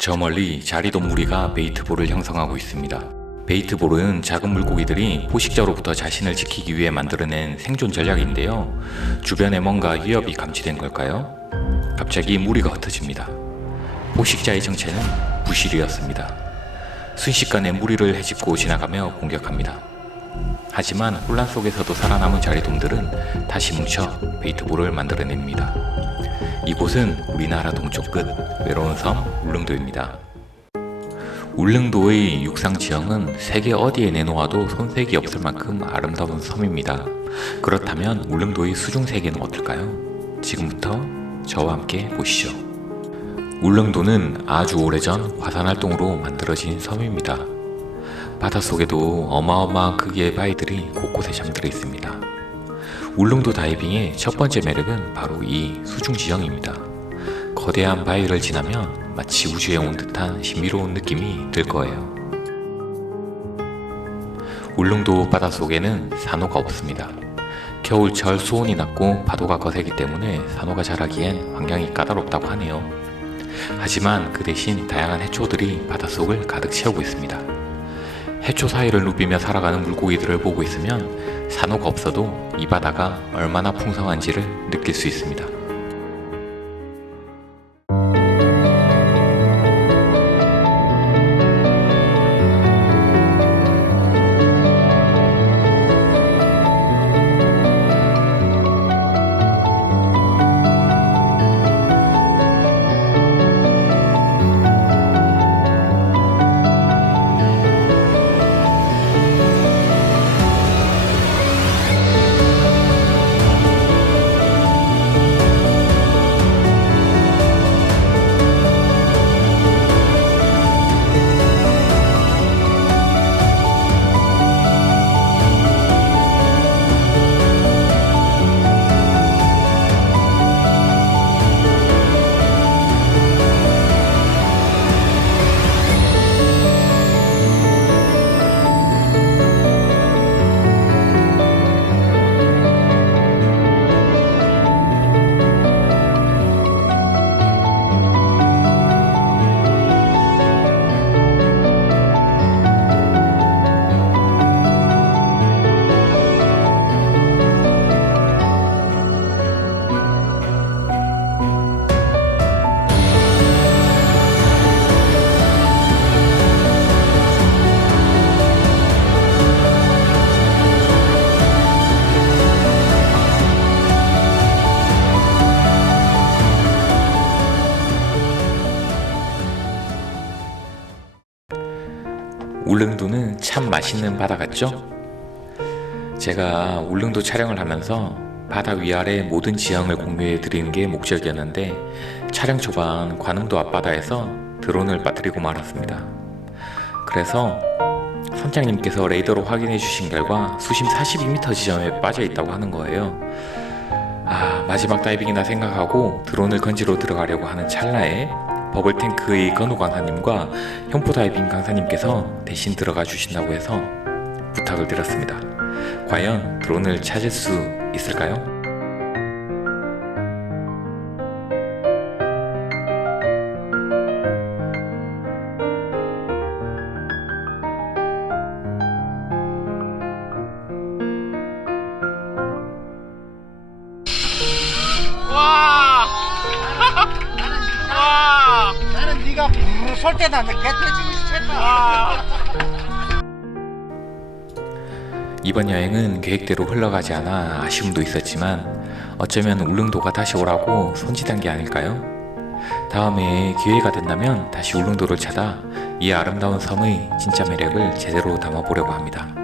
저 멀리 자리돔 무리가 베이트볼을 형성하고 있습니다. 베이트볼은 작은 물고기들이 포식자로부터 자신을 지키기 위해 만들어낸 생존 전략인데요. 주변에 뭔가 위협이 감지된 걸까요? 갑자기 무리가 흩어집니다. 포식자의 정체는 부실이었습니다. 순식간에 무리를 헤집고 지나가며 공격합니다. 하지만 혼란 속에서도 살아남은 자리돔들은 다시 뭉쳐 베이트볼을 만들어냅니다. 이곳은 우리나라 동쪽 끝 외로운 섬 울릉도입니다. 울릉도의 육상 지형은 세계 어디에 내놓아도 손색이 없을 만큼 아름다운 섬입니다. 그렇다면 울릉도의 수중 세계는 어떨까요? 지금부터 저와 함께 보시죠. 울릉도는 아주 오래전 화산 활동으로 만들어진 섬입니다. 바닷속에도 어마어마한 크기의 바위들이 곳곳에 잠들어 있습니다. 울릉도 다이빙의 첫 번째 매력은 바로 이 수중 지형입니다. 거대한 바위를 지나면 마치 우주에 온 듯한 신비로운 느낌이 들 거예요. 울릉도 바닷속에는 산호가 없습니다. 겨울철 수온이 낮고 파도가 거세기 때문에 산호가 자라기엔 환경이 까다롭다고 하네요. 하지만 그 대신 다양한 해초들이 바닷속을 가득 채우고 있습니다. 해초 사이를 누비며 살아가는 물고기들을 보고 있으면 산호가 없어도 이 바다가 얼마나 풍성한지를 느낄 수 있습니다. 울릉도는 참 맛있는 바다 같죠? 제가 울릉도 촬영을 하면서 바다 위아래 모든 지형을 공유해 드리는 게 목적이었는데 촬영 초반 관음도 앞바다에서 드론을 빠뜨리고 말았습니다. 그래서 선장님께서 레이더로 확인해 주신 결과 수심 42m 지점에 빠져 있다고 하는 거예요. 아, 마지막 다이빙이나 생각하고 드론을 건지러 들어가려고 하는 찰나에 버블탱크의 건호 강 사님과 현포 다이빙 강사님께서 대신 들어가 주신다고 해서 부탁을 드렸습니다. 과연 드론을 찾을 수 있을까요? 나는 때나 내 곁에 지금 쳤다. 와! 이번 여행은 계획대로 흘러가지 않아 아쉬움도 있었지만 어쩌면 울릉도가 다시 오라고 손짓한 게 아닐까요? 다음에 기회가 된다면 다시 울릉도를 찾아 이 아름다운 섬의 진짜 매력을 제대로 담아보려고 합니다.